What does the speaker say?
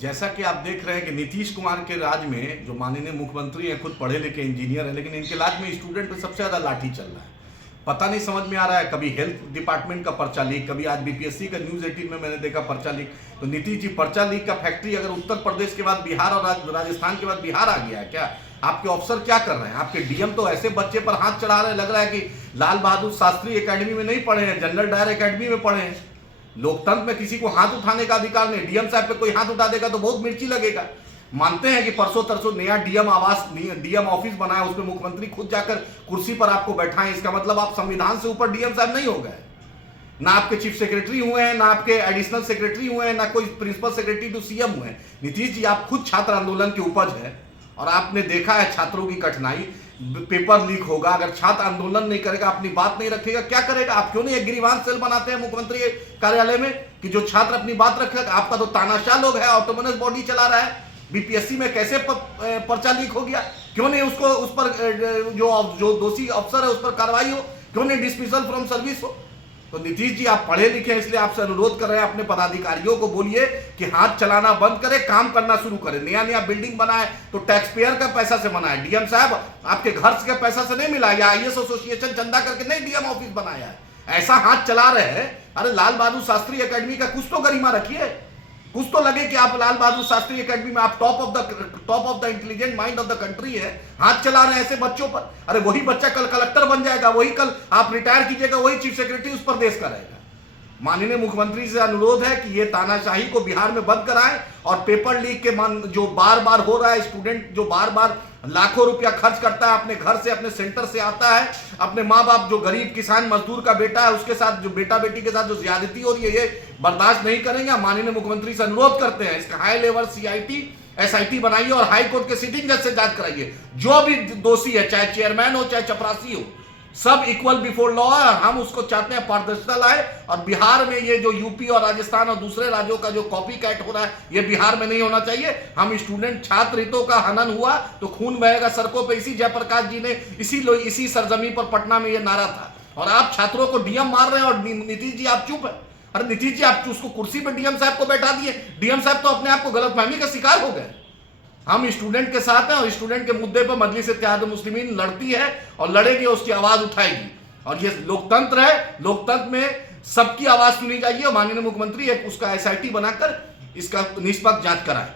जैसा कि आप देख रहे हैं कि नीतीश कुमार के राज में जो माननीय मुख्यमंत्री हैं, खुद पढ़े लिखे इंजीनियर हैं, लेकिन इनके राज में स्टूडेंट पे सबसे ज़्यादा लाठी चल रहा है। पता नहीं समझ में आ रहा है, कभी हेल्थ डिपार्टमेंट का पर्चा लीक, कभी आज बीपीएससी का न्यूज़ 18 में मैंने देखा पर्चा लीक। तो नीतीश जी, पर्चा लीक का फैक्ट्री अगर उत्तर प्रदेश के बाद बिहार और राजस्थान के बाद बिहार आ गया है क्या? आपके ऑफिसर क्या कर रहे हैं? आपके डीएम तो ऐसे बच्चे पर हाथ चढ़ा रहे हैं, लग रहा है कि लाल बहादुर शास्त्री एकेडमी में नहीं पढ़े हैं, जनरल डायर एकेडमी में पढ़े हैं। लोकतंत्र में किसी को हाथ उठाने का अधिकार नहीं। डीएम साहब पे कोई हाथ उठा देगा तो बहुत मिर्ची लगेगा। मानते हैं कि परसों तरसों नया डीएम ऑफिस बना है, उसमें मुख्यमंत्री खुद जाकर कुर्सी पर आपको बैठाएं, इसका मतलब आप संविधान से ऊपर डीएम साहब नहीं हो गए। ना आपके चीफ सेक्रेटरी हुए हैं, ना आपके एडिशनल सेक्रेटरी हुए हैं, ना कोई प्रिंसिपल सेक्रेटरी टू सीएम हुए हैं। नीतीश जी, आप खुद छात्र आंदोलन की उपज है और आपने देखा है छात्रों की कठिनाई। पेपर लीक होगा, अगर छात्र आंदोलन नहीं करेगा, अपनी बात नहीं रखेगा, क्या करेगा? आप क्यों नहीं एक गिरीवान सेल बनाते हैं मुख्यमंत्री के कार्यालय में कि जो छात्र अपनी बात रखेगा? आपका तो तानाशाह लोग है, ऑटोनोमस बॉडी चला रहा है। बीपीएससी में कैसे पर्चा लीक हो गया? क्यों नहीं उसको उस पर जो दोषी अफसर है उस पर कार्रवाई हो? क्यों नहीं डिसमिसल फ्रॉम सर्विस हो? तो नीतीश जी, आप पढ़े लिखे हैं, इसलिए आपसे अनुरोध कर रहे हैं, अपने पदाधिकारियों को बोलिए कि हाथ चलाना बंद करें, काम करना शुरू करें। नया बिल्डिंग बना है तो टैक्स पेयर का पैसा से बना है। डीएम साहब, आपके घर के पैसा से नहीं मिला, या आईएएस एसोसिएशन चंदा करके नहीं डीएम ऑफिस बनाया है। ऐसा हाथ चला रहे हैं। अरे लाल बहादुर शास्त्री एकेडमी का कुछ तो गरिमा रखिए, कुछ तो लगे कि आप लाल बहादुर शास्त्री एकेडमी में आप top of the intelligent mind of the country है। हाथ चला रहे हैं ऐसे बच्चों पर। अरे वही बच्चा कल कलेक्टर बन जाएगा, वही कल आप रिटायर कीजिएगा, वही चीफ सेक्रेटरी उस प्रदेश का रहेगा। माननीय मुख्यमंत्री से अनुरोध है कि ये तानाशाही को बिहार में बंद कराएं और पेपर लीक के जो बार बार हो रहा है, स्टूडेंट जो बार बार लाखों रुपया खर्च करता है, अपने घर से अपने सेंटर से आता है, अपने माँ बाप जो गरीब किसान मजदूर का बेटा है उसके साथ जो बेटा बेटी के साथ जो ज्यादती हो रही है, ये बर्दाश्त नहीं करेंगे। माननीय मुख्यमंत्री से अनुरोध करते हैं, इसका हाई लेवल सीआईटी एसआईटी बनाइए और हाई कोर्ट के सिटिंग जज से जांच कराइए। जो भी दोषी है, चाहे चेयरमैन हो चाहे चपरासी हो, सब इक्वल बिफोर लॉ है। हम उसको चाहते हैं पारदर्शिता लाए, और बिहार में ये जो यूपी और राजस्थान और दूसरे राज्यों का जो कॉपी कैट हो रहा है, ये बिहार में नहीं होना चाहिए। हम स्टूडेंट छात्र हितों का हनन हुआ तो खून बहेगा सड़कों पे। इसी जयप्रकाश जी ने इसी सरजमी पर पटना में ये नारा था, और आप छात्रों को डीएम मार रहे हैं और नीतीश जी आप चुप है। अरे नीतीश जी, आप उसको कुर्सी पर डीएम साहब को बैठा दिए। डीएम साहब तो अपने आप को गलतफहमी का शिकार हो गए। हम स्टूडेंट के साथ हैं और स्टूडेंट के मुद्दे पर मजलिस इत्तेहाद मुस्लिमीन लड़ती है और लड़ेगी, उसकी आवाज उठाएगी। और ये लोकतंत्र है, लोकतंत्र में सबकी आवाज सुनी जाइए। और माननीय मुख्यमंत्री एक उसका एसआईटी बनाकर इसका निष्पक्ष जांच कराए।